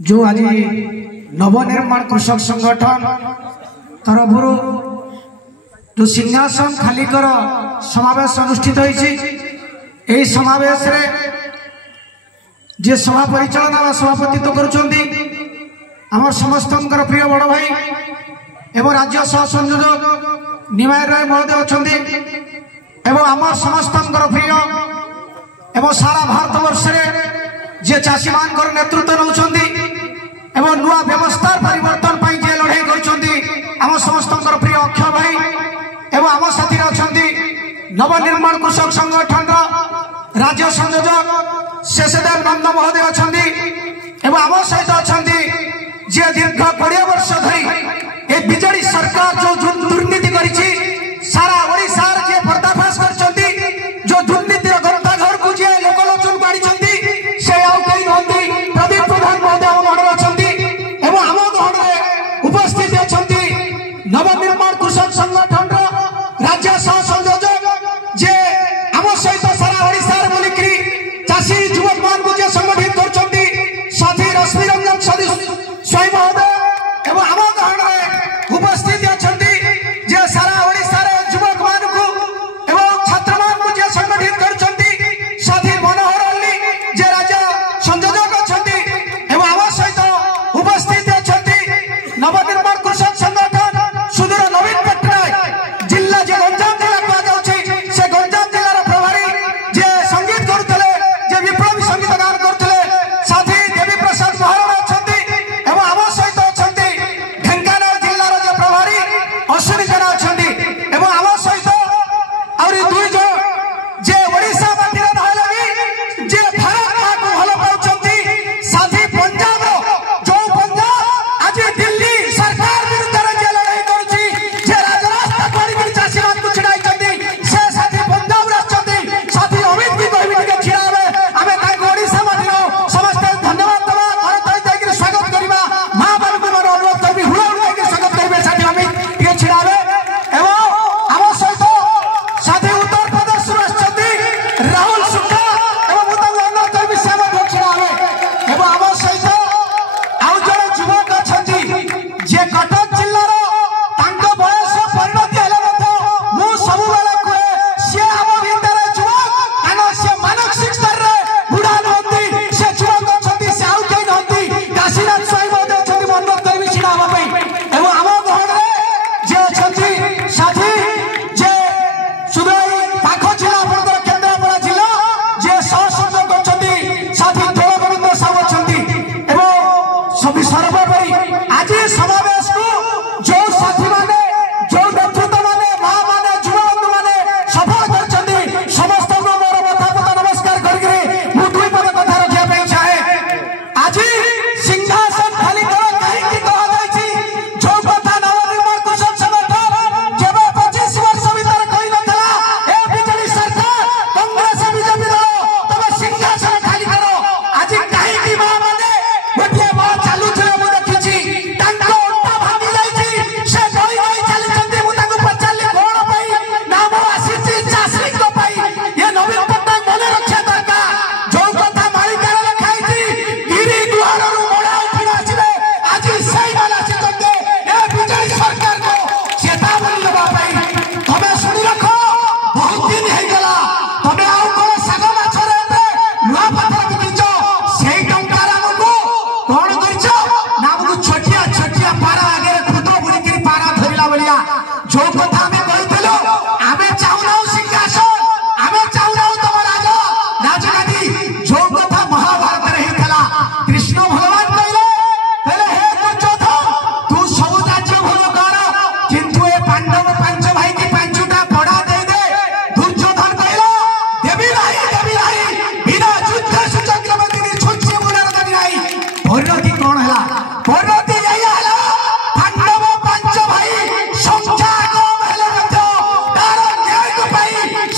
जो आज नवनिर्माण कृषक संगठन तरफ जो सिंहासन खाली कर समावेश अनुष्ठित होती समावेश रे जे सभा परिचालना व सभापतित्व करुँच समस्त प्रिय बड़ भाई एवं राज्य सह संयोजक निमाय राय महोदय अच्छा आम समस्त प्रिय एवं सारा भारत वर्ष जे चाषी मान नेतृत्व नौकरी एवं नुआ व्यवस्था परिवर्तन पर जे लड़ाई कर समस्त प्रिय अक्षय भाई एवं आम साथी अच्छा नवनिर्माण कृषक संगठन राज्य संयोजक शेषदेव नंद महोदय अच्छा एवं आम सहित अच्छा जे दीर्घ 20 वर्ष धरी बीजेडी सरकार जो दुर्नीति करी सारा ओडिशा जे पर्दाफाश कर जो दुर्नीति गंताघर को जे लोकलोचन को आनी से आउ कहीं नहंती प्रदीप प्रधान महोदय आम गहण अच्छा एवं आम गहण उपस्थित अच्छा नवनिर्माण कृषक संगठन राज्य सह संयोजक जे आम सहित सारा ओडिशा बोलिकी चाषी युवक मान को जे संगठित कर साथी रश्मि रंजन स्वयं महोदय एवं आम गहण उपस्थित अच्छा जे सारा ओडिशा युवक मान को एवं छात्र मान को जे संगठित कर साथी मनोहर अल्ली जे राज्य संयोजक अच्छा एवं आम सहित उपस्थित अच्छा नवनिर्माण कृषक संगठन सुदूर नवीन पट्टनायक जिला जे गंजाम जिला कहुचे से गंजाम जिलार प्रभारी जे संगीत करुले जे विप्लवी संगीत गान करुले साथी देवी प्रसाद महाराणा अच्छा एवं आम सहित अच्छा ढेंकानाल जिलार जे प्रभारी अश्विनी जेना अच्छा एवं आम सहित आउरी 2 जन जे ओडिशा माटी नहले भी जे भारत मां को भल पाउछंती साथी पंजाब जो पंजाब आज दिल्ली सरकार विरुद्ध रे जे लड़ाई करूची जे राजरास्ता करी चाषी मान को छिड़ाई से साथी पंजाब राष्ट्रपति साथी अमित भी कहबी के छिड़ावे आमे ताको ओडिशा माटी समस्त धन्यवाद दवा भारत देकी स्वागत करबा मां बाबू को मोर अनुरोध करबी हुड़ा देकी स्वागत करबे साथी अमित के छिड़ावे एवं आम सहित साथी उत्तर प्रदेश राष्ट्रपति राहुल शुक्ला एवं मुतांग अनुरोध करबी से मोर छिड़ावे एवं आम सहित आउ जण युवक अछंती जे कटक जिल्लार तांको बयस परिणति हेले मत मु सब बेले कहे से आम भीतर युवक कानो से मानसिक स्तर रे बुढ़ा नहंती से युवक अछंती से आउ कहीं नहंती काशीनाथ स्वाई महोदय अछंती अनुरोध करबी छिड़ावा पई एवं आम गहण रे जे अछंती साथी जे सुदय पाख जिला आपनकर केन्द्रापड़ा जिला जे सह संयोजक अछंती साथी दोल गोविंद साहब अछंती एवं सभी सर्वोपरि आज समावेश को जो साथी माने जो नेतृत्व माने मां माने युवा बंधु माने सफल कर समस्त को मोर मथापता नमस्कार करके मु 2 पद कथा रखिया पे चाहे आज सिंहासन खाली कर कहीं कहा जाई जो कथा नवनिर्माण कृषक संगठन जेबे 25 वर्ष भीतर कहि नथला ए बीजेडी सरकार कांग्रेस बीजेपी दल तबे सिंहासन खाली करो आज कहीं मां माने गोटे मां चालू छले मु देखिछि तांको ओटा भागी जाईछि से डोई डोई चली चंदी मु ताको पचाली कोण पई नाम आसीछि चाषी को पई ये नवीन पट्टनायक मने रक्षा दरकार जो कथा मालिकार लिखाइछि गिरी दुआरु मोड़ा उठी आसीबे आज सही वाला सितंदे ए बीजेडी सरकार को चेतावनी देबा पई तबे सुनी रखो बहुत दिन हे गला तबे आउ कोन साग माछरे नुआ पत्थर बिकिछ सेही टंकार हमको कोन करछ ना हमको छोटिया छोटिया पारा आगे खुद बुड़ी पारा धरिला बलिया जो कथा हमें कहितलो आमे चाहुना सिंहासन आमे चाहुना तम राजगादी जो कथा महाभारत रे हेतला कृष्ण भगवान कहले हे दुर्योधन तू सब राज्य भोग कर किंतु ए पांडव 5 भाई की 5टा पड़ा दे दे दुर्योधन कहला देवी नाही बिना युद्ध सूचक मंदिर छुच्छे मुरार देवी नाही परिणति कोन हला परिणति यही हला पांडव 5 भाई संख्या कम हेले मत तार न्याय को पाई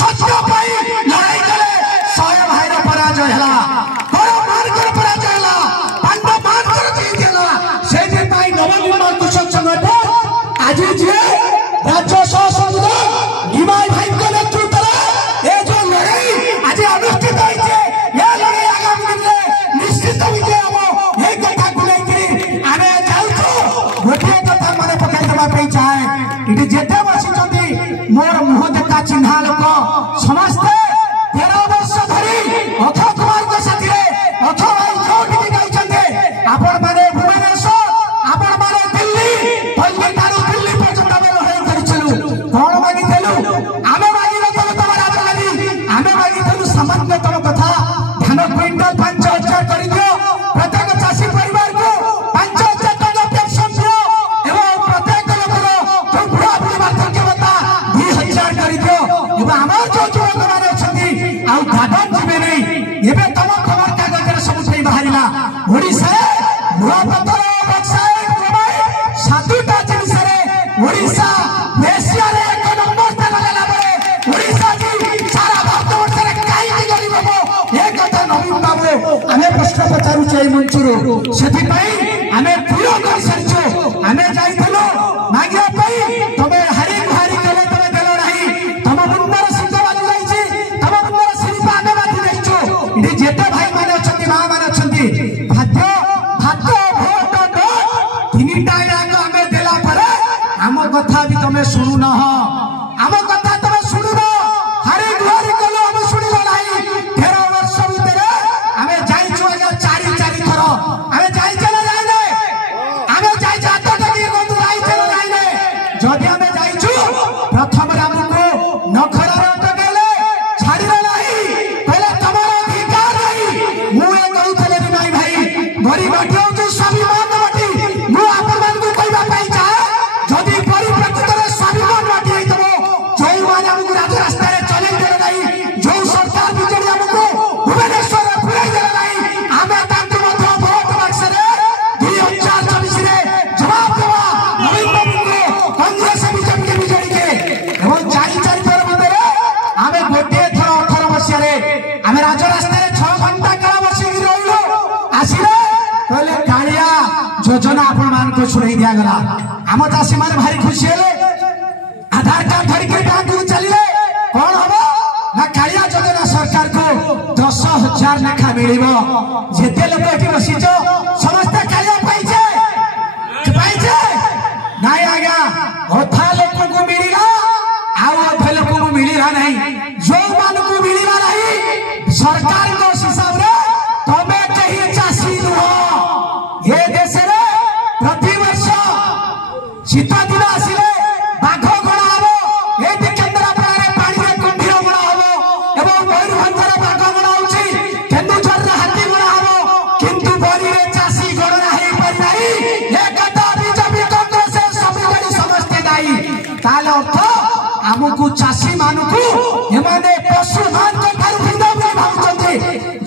सत्य पाई लड़ाई करे 100 भाई रो पराजय हला बड़ मान कर पराजय हला पांडव मान कर जीत गेला से जे पाई नवनिर्माण कृषक संगठन आज जे राज्य सह संयोजक निमाय भाई को नेतृत्व रे ए जो लड़ाई आज अनुष्ठित होइछे ये लड़ाई आगामी दिन में निश्चित विजय हो। चिन्हा लोक समस्ते 13 वर्ष धरी अथ कुमार को साथी अथ भाई जोटी गाइछन्ते आपण माने भुवनेश्वर आपण माने दिल्ली दिल्ली तारू दिल्ली पर्यंत आमे लड़ाई करिछलु कोन मागिथलु आमे मागिलु तम राजगादी आमे मागिथलु सामान्यतम कथा धान क्विंटल 5000 कर दियो प्रत्येक चाषी परिवार को 5000 टका पेंशन दियो एवं प्रत्येक लोकर जो बुढ़ा बुढ़ी वार्धक्य भत्ता 2000 कर दियो एवं आमार जो युवक माने अछंती आ गार्डन जिबे नै एबे तम खबर कागज रे सब सही बाहरिला ओडिसा नुआ पत्र वेबसाइट मोबाइल सातुटा जिनिस रे ओडिसा एशिया रे एक नंबर स्थान लेला परे ओडिसा जी सारा भारत वर्ष रे काई की गरीब हो एक कथा नवीन बाबू आमे प्रश्न पचारु छै मंचुरो सेति पई आमे पूरा कर सरचो आमे जाइथलो मागिया पई तबे हरि गुहारी केले तबे देलो नाही तम मुंडर सिद्ध बाजू जाईछि तम मुंडर सिरिपा आमे बाजू जाईछो इडी जेते भाई माने अछंती मां माने अछंती भाग्य भोट डट तिनिटा याक आमे देला परे आम कथा भी तमे सुनु न आम कथा तमे सुनु न हरि गुहारी केलो आमे सुनिलो नाही 13 वर्ष भितरे आमे जाईछु आगे 4 थर आमे जाई चला जाई नै आमे जाई जातो टकी कोन जाई चला जाई नै जदि आमे जाईछु प्रथम रामको नखरार अटकेले छाड़िले नाही पहले तमरो अधिकार नाही मु ए कहउतले नै भाई गरीब बाटियो जो स्वाभिमान बाटी मु आपन मान को कहबा पाई जा जदि परिप्रकृत रे स्वाभिमान बाटी हेतबो जो मान हमको राज रास्ता रे चले देले नाही जो सरकार बिजली हमको भुवनेश्वर रे फुराई देले नाही आमे तांको मध्य भोट बाक्स रे 2024 रे जवाब देवा नवीन बाबू को कांग्रेस बीजेपी के बिजली के एवं 4 थर भितरे आमे गोटे थर 18 वर्ष रे आमे राज रास्ता रे 6 घंटा काल बसी रहिलो आसिले कहले कालिया योजना आपण मान को सुनाई दिया गला आम चाषी माने भारी खुशी हेले आधार कार्ड धरि के बैंक को चलिले कोन हबो ना कालिया योजना सरकार को 10,000 लेखा मिलिबो जेते लोक एठी बसिचो समस्त कालिया पाइछे नाय आगा अथा लोक को मिलिला आ अथा लोक को मिलिला नहीं जो मान को मिलिला नहीं सरकार को हिसाब रे तबे कही चाषी नुह ये देश रे प्रति वर्ष शीत दिन आसिले बाघ गणा हबो ए केन्द्रापड़ा रे पानी रे कुंभीर गणा हबो एवं मयूरभंज रे बाघ गणा होछि केन्दुझर रे हाथी गणा हबो किंतु बनी रे चाषी गणना हे परि नाही ए कथा बीजेपी कांग्रेस समिति समस्ते दाई ताले अर्थ हमकु चाषी मानकु एमाने पशु मान को थारु हिंदा भावुचंती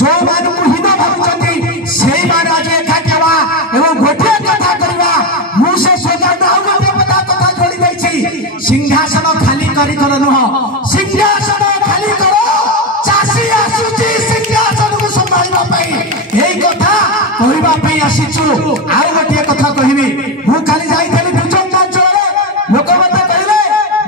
जो मानकु हिंदा भावुचंती सेही मान आज एकाकेवा एवं गोटे कथा करबा मु से सोजा न गोटे पता कथा जोड़ी दैछि सिंहासन खाली करी कर नुह सिंहासन खाली करो चाषी आसुची सिंहासन को संभाळिबा पई एई कथा कहबा पई आसीछु आ गोटे कथा कहिबी मु खाली जाइथली दुजन अंचल रे लोक मते कहले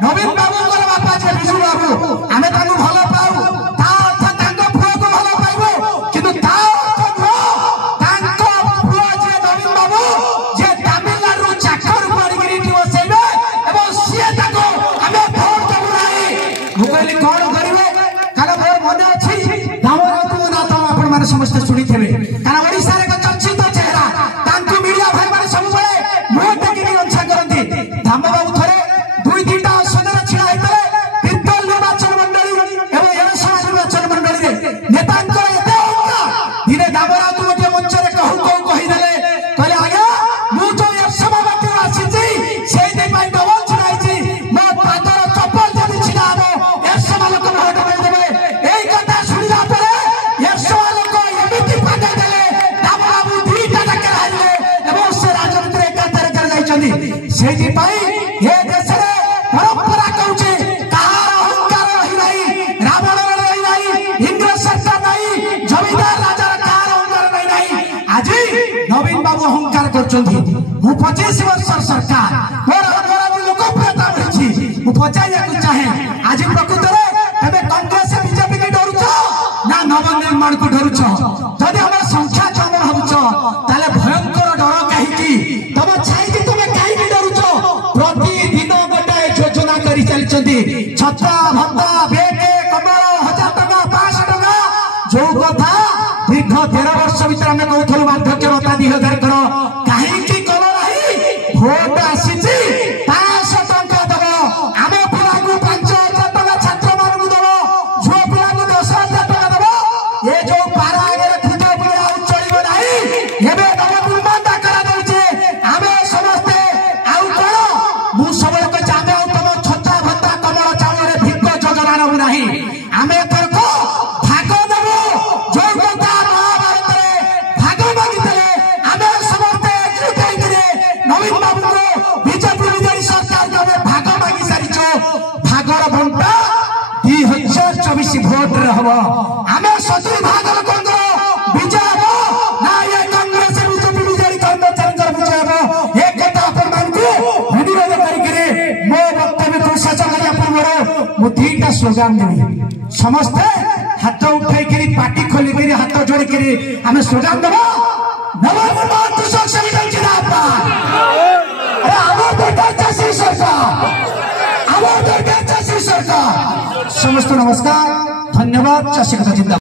नवीन बाबू कर बापा जे बिजू बाबू आमे तानु भलो पाऊ ता अर्थ तांको पुओ को भलो पाइबो किंतु ता अर्थ न तांको पुओ जे नवीन बाबू जे तमिलनाडु चाकर पड़ी गिरी बसेबे एवं सिए ताको आमे भोट देबु नाही मु कहली कोन करिवे काला मोर मने अछि दामर तू ना तो आपण माने समस्त सुनी थेबे काला ओडिसा रे चर्चित चेहरा तांको मीडिया भाई माने सब बळे मो टेकिनी रक्षा करंती धाम बाबू थरे 2-3टा सदर छिड़ा हेतले तीर्थल निर्वाचन मंडली एवं एरसमा निर्वाचन मंडली रे नेतांको एते होका दिने दामरा तू गोटे मंच रे कहि देले कहले आगे मु जो एरसमा बाटे आसी छी सेई दे पाई डबल छिड़ाई छी मो पादर चप्पल जदी छिड़ा हबो एरसमा लोक भोट दे देबे एई कथा सुनिला परे एरसमा लोक एमिति पादे देले दामरा बु 2टा डके हारिले एवं से राजनीति रे एकातर कर जाइछन्ती सेई पाई ए देश रे परंपरा कहूचे कहार अहंकार रही नहीं रावण रही नहीं इंद्र सरकार नहीं जमीदार राजा कहार अहंकार रही नहीं आज नवीन बाबू अहंकार करछन्ती मु 25 वर्ष सरकार मोर हमारा लोकप्रियता रही मु पचाइया को चाहे आज प्रकृत रे तबे कांग्रेस बीजेपी के डरुछ ना नवनिर्माण को डरुछ जदि हमर संख्या कम होउछ ताले भयंकर डर काहे की तब छाई की तबे काहे की डरुछ प्रतिदिन गोटे योजना करी चलछन्ती छत्ता भत्ता बेटे कमल 1000 टका 500 टका जो कथा दीर्घ 13 वर्ष भीतर आम कहूँ बार्धक्य भत्ता 2000 कर कहीं कल ना भोट आसी 500 टका दब आम पिला 5000 टका छात्र मान दब झुआ पिला 10,000 टका दब ये जो पारा आगे खुद पिला चलो ना एवं नव निर्माण करादे आम समस्ते आउ कौन मु सब आम तुम छत्ता भत्ता कमल चाउल भिक्क योजना नबू ना आम एथरको भाग देवु जो कथा महाभारत भाग मागिले आम समस्ते नवीन बाबू को बीजेपी विजयी सरकार को आम भाग मागि सारी भागर बंटा 2024 भोट हम आम 70 भाग लोक विजय हम ना ये कांग्रेस बीजेपी विजयी कर्मचारी विजय हम एक कथा अपन अनुरोध करके मो वक्तव्य को शेष करने पूर्व मु 2टा स्लोगान देवी समस्ते हाथ उठाई पार्टी खोलिक हाथ जोड़िक आम स्लोगान देव नवनिर्माण कृषक समिति जिंदाबाद आमर दरकार चाषी सरकार आमर दरकार चाषी सरकार समस्त नमस्कार धन्यवाद चाषी कथा जिंदाबाद।